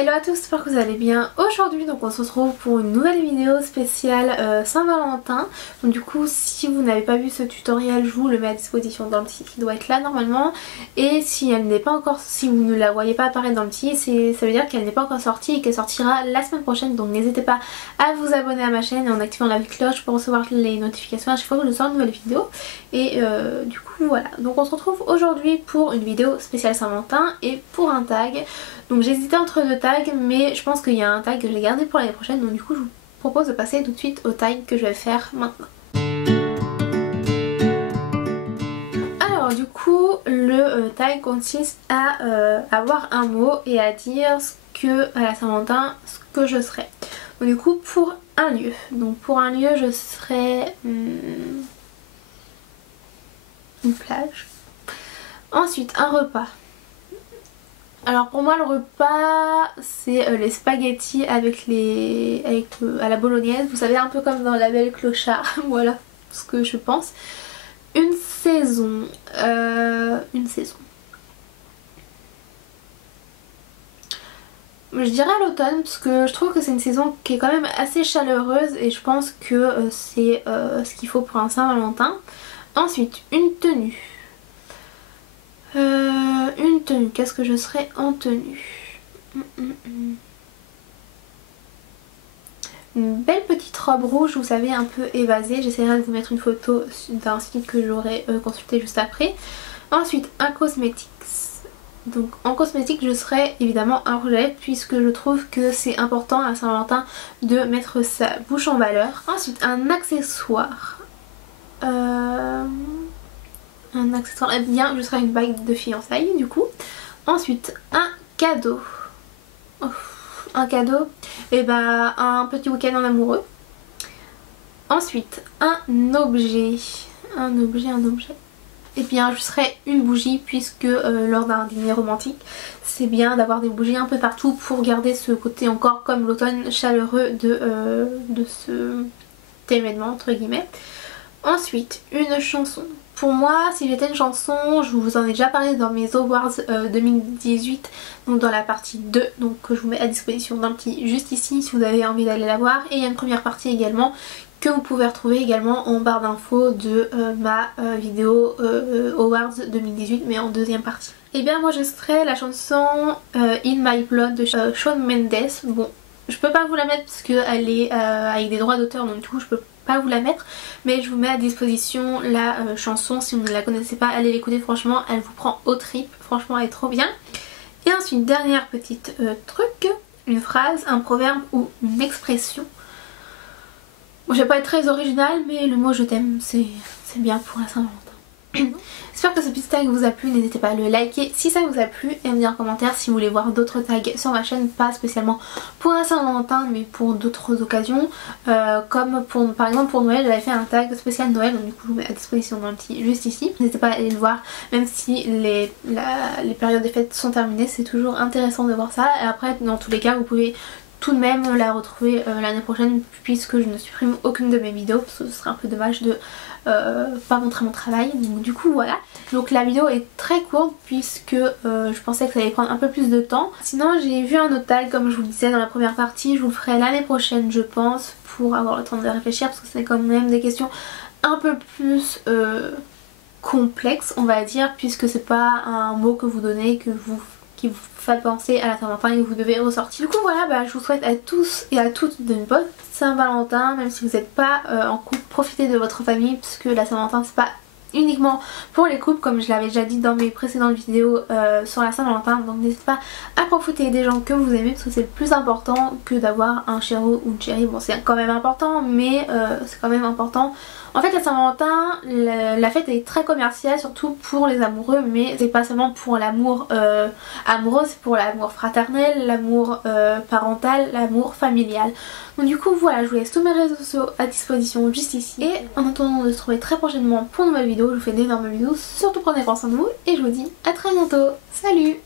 Hello à tous, j'espère que vous allez bien. Aujourd'hui donc on se retrouve pour une nouvelle vidéo spéciale Saint-Valentin. Donc du coup si vous n'avez pas vu ce tutoriel, je vous le mets à disposition dans le titre, il doit être là normalement. Et si elle n'est pas encore, si vous ne la voyez pas apparaître dans le titre, ça veut dire qu'elle n'est pas encore sortie et qu'elle sortira la semaine prochaine. Donc n'hésitez pas à vous abonner à ma chaîne et en activant la cloche pour recevoir les notifications à chaque fois que je sors une nouvelle vidéo. Et du coup voilà, donc on se retrouve aujourd'hui pour une vidéo spéciale Saint-Valentin et pour un tag. Donc j'hésitais entre deux tags, mais je pense qu'il y a un tag que j'ai gardé pour l'année prochaine, donc du coup je vous propose de passer tout de suite au tag que je vais faire maintenant. Alors du coup le tag consiste à avoir un mot et à dire ce que à la Saint-Valentin ce que je serais. Donc du coup pour un lieu, je serais une plage. Ensuite un repas. Alors pour moi le repas c'est les spaghettis avec à la bolognaise, vous savez, un peu comme dans La Belle Clochard. Voilà ce que je pense. Une saison. Je dirais l'automne parce que je trouve que c'est une saison qui est quand même assez chaleureuse et je pense que c'est ce qu'il faut pour un Saint-Valentin. Ensuite une tenue. Qu'est-ce que je serais en tenue? Une belle petite robe rouge, vous savez, un peu évasée. J'essaierai de vous mettre une photo d'un site que j'aurai consulté juste après. Ensuite un cosmétique. Donc en cosmétique je serais évidemment un rouge à lèvres puisque je trouve que c'est important à Saint-Valentin de mettre sa bouche en valeur. Ensuite un accessoire. Eh bien je serais une bague de fiançailles du coup. Ensuite un cadeau. Un cadeau, et ben un petit week-end en amoureux. Ensuite un objet. Et bien je serais une bougie puisque lors d'un dîner romantique c'est bien d'avoir des bougies un peu partout pour garder ce côté encore comme l'automne chaleureux de cet événement entre guillemets. Ensuite une chanson. Pour moi si j'étais une chanson, je vous en ai déjà parlé dans mes Awards 2018, donc dans la partie 2, donc que je vous mets à disposition dans le petit juste ici si vous avez envie d'aller la voir. Et il y a une première partie également que vous pouvez retrouver également en barre d'infos de ma vidéo Awards 2018 mais en deuxième partie. Et bien moi je serais la chanson In My Blood de Shawn Mendes. Bon je peux pas vous la mettre parce qu'elle est avec des droits d'auteur donc du coup je peux pas vous la mettre, mais je vous mets à disposition la chanson si vous ne la connaissez pas, allez l'écouter, franchement elle vous prend aux tripes, franchement elle est trop bien. Et ensuite dernière petite truc, une phrase, un proverbe ou une expression. Bon, je vais pas être très originale mais le mot je t'aime c'est bien pour la Saint-Valentin. J'espère que ce petit tag vous a plu, n'hésitez pas à le liker si ça vous a plu et à me dire en commentaire si vous voulez voir d'autres tags sur ma chaîne, pas spécialement pour un Saint-Valentin mais pour d'autres occasions, comme par exemple pour Noël j'avais fait un tag spécial Noël, donc du coup je vous mets à disposition dans le petit juste ici. N'hésitez pas à aller le voir même si les périodes des fêtes sont terminées, c'est toujours intéressant de voir ça. Et après dans tous les cas vous pouvez tout de même la retrouver l'année prochaine puisque je ne supprime aucune de mes vidéos parce que ce serait un peu dommage de pas montrer mon travail. Donc du coup voilà, donc la vidéo est très courte puisque je pensais que ça allait prendre un peu plus de temps. Sinon j'ai vu un autre tag comme je vous le disais dans la première partie, je vous le ferai l'année prochaine je pense pour avoir le temps de réfléchir parce que c'est quand même des questions un peu plus complexes on va dire, puisque c'est pas un mot que vous donnez qui vous fait penser à la Saint-Valentin et que vous devez ressortir. Du coup voilà, je vous souhaite à tous et à toutes une bonne Saint-Valentin, même si vous n'êtes pas en couple, profitez de votre famille puisque la Saint-Valentin c'est pas uniquement pour les couples comme je l'avais déjà dit dans mes précédentes vidéos sur la Saint-Valentin. Donc n'hésitez pas à profiter des gens que vous aimez parce que c'est le plus important que d'avoir un chéro ou une chérie. Bon c'est quand même important mais c'est quand même important. En fait la Saint-Valentin, la fête est très commerciale surtout pour les amoureux, mais c'est pas seulement pour l'amour amoureux, c'est pour l'amour fraternel, l'amour parental, l'amour familial. Donc du coup voilà, je vous laisse tous mes réseaux sociaux à disposition juste ici. Et en attendant de se retrouver très prochainement pour une nouvelle vidéo, je vous fais d'énormes bisous, surtout prenez soin de vous et je vous dis à très bientôt. Salut!